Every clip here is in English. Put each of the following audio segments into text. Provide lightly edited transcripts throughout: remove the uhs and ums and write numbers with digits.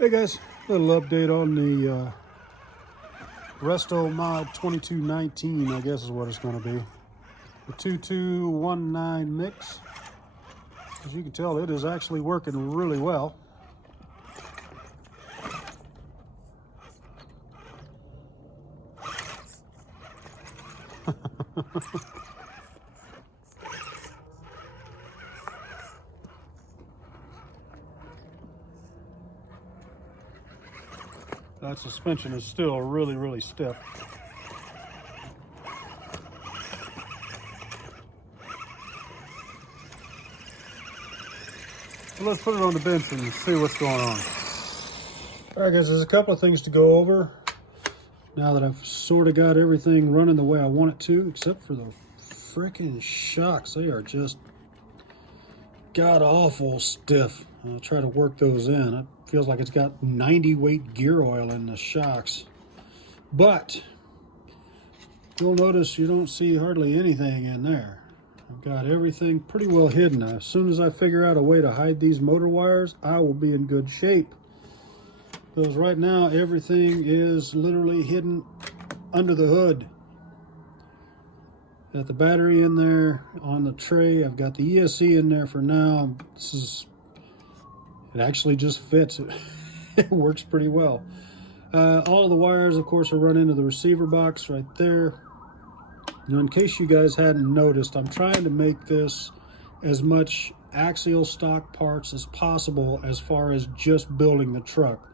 Hey guys, little update on the Resto Mod 2219, I guess is what it's going to be. The 2219 mix. As you can tell, it is actually working really well. That suspension is still really stiff. So let's put it on the bench and see what's going on. All right guys, there's a couple of things to go over now that I've sort of got everything running the way I want it to, except for the freaking shocks. They are just god-awful stiff. I'll try to work those in. It feels like it's got 90 weight gear oil in the shocks. But you'll notice you don't see hardly anything in there. I've got everything pretty well hidden. As soon as I figure out a way to hide these motor wires, I will be in good shape. Because right now, everything is literally hidden under the hood. Got the battery in there on the tray. I've got the ESC in there for now. It actually just fits. It works pretty well. All of the wires, of course, are run into the receiver box right there. Now, in case you guys hadn't noticed, I'm trying to make this as much axial stock parts as possible as far as just building the truck.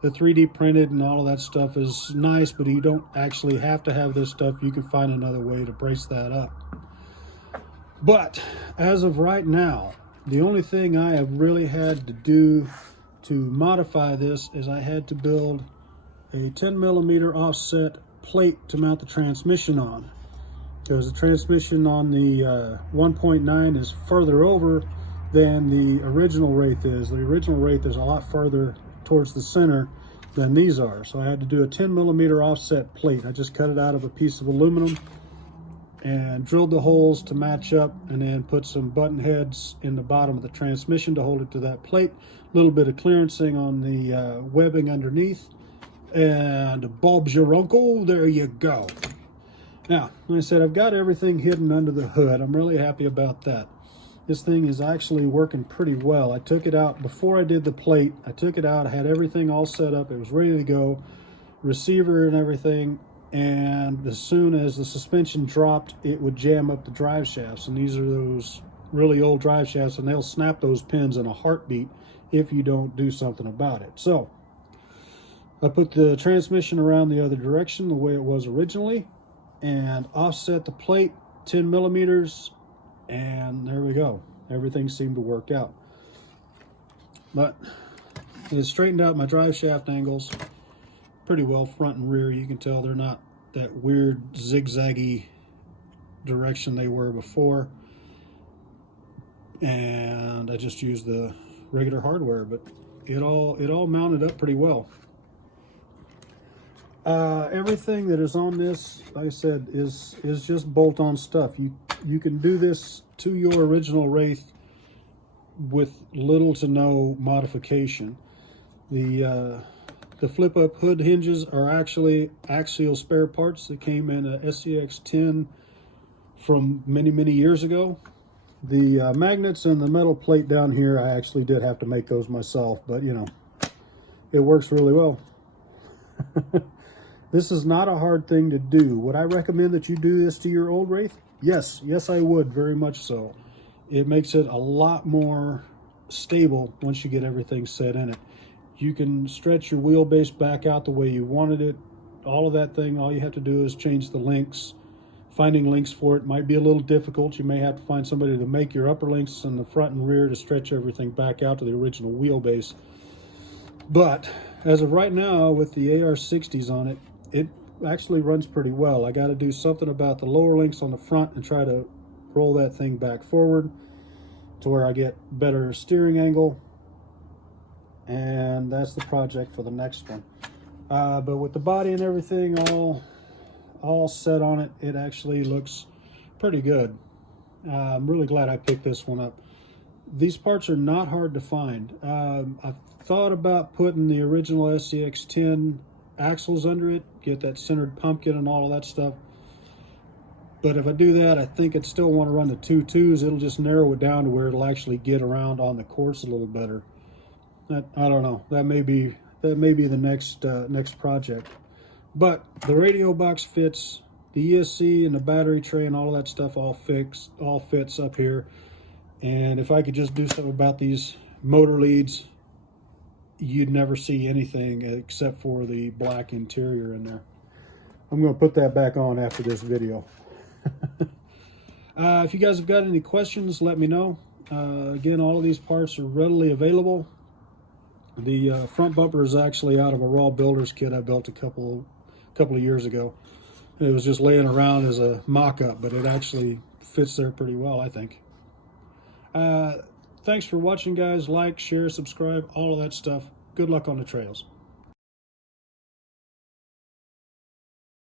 The 3D printed and all of that stuff is nice, but you don't actually have to have this stuff. You can find another way to brace that up. But as of right now, the only thing I have really had to do to modify this is I had to build a 10mm offset plate to mount the transmission on. Because the transmission on the 1.9 is further over than the original Wraith is. The original Wraith is a lot further towards the center than these are. So I had to do a 10mm offset plate. I just cut it out of a piece of aluminum and drilled the holes to match up, and then put some button heads in the bottom of the transmission to hold it to that plate. A little bit of clearancing on the webbing underneath, and Bob's your uncle. There you go. Now, like I said, I've got everything hidden under the hood. I'm really happy about that. This thing is actually working pretty well. I took it out before I did the plate. I took it out, I had everything all set up. It was ready to go, receiver and everything. And as soon as the suspension dropped, it would jam up the drive shafts. And these are those really old drive shafts, and they'll snap those pins in a heartbeat if you don't do something about it. So I put the transmission around the other direction the way it was originally, and offset the plate 10mm, and there we go. Everything seemed to work out. But it straightened out my drive shaft angles pretty well, front and rear. You can tell they're not that weird zigzaggy direction they were before. And I just used the regular hardware, but it all mounted up pretty well. Everything that is on this, like I said, is just bolt-on stuff. You can do this to your original Wraith with little to no modification. The flip-up hood hinges are actually axial spare parts that came in a SCX-10 from many years ago. The magnets and the metal plate down here, I actually did have to make those myself, but you know, it works really well. This is not a hard thing to do. Would I recommend that you do this to your old Wraith? Yes, I would, very much so. It makes it a lot more stable once you get everything set in it. You can stretch your wheelbase back out the way you wanted it. All of that thing, all you have to do is change the links. Finding links for it might be a little difficult. You may have to find somebody to make your upper links in the front and rear to stretch everything back out to the original wheelbase. But as of right now, with the AR60s on it, it actually runs pretty well. I got to do something about the lower links on the front and try to roll that thing back forward to where I get better steering angle. And that's the project for the next one. But with the body and everything all set on it, it actually looks pretty good. I'm really glad I picked this one up. These parts are not hard to find. I thought about putting the original SCX-10 axles under it, get that centered pumpkin and all of that stuff. But if I do that, I think I'd still want to run the 2.2s. It'll just narrow it down to where it'll actually get around on the course a little better. I don't know. That may be the next project. But the radio box fits, the ESC and the battery tray and all of that stuff all fits up here. And if I could just do something about these motor leads, you'd never see anything except for the black interior in there. I'm going to put that back on after this video. If you guys have got any questions, let me know. Again, all of these parts are readily available. The front bumper is actually out of a raw builder's kit I built a couple of years ago. It was just laying around as a mock-up, but it actually fits there pretty well, I think. Thanks for watching, guys. Like, share, subscribe, all of that stuff. Good luck on the trails.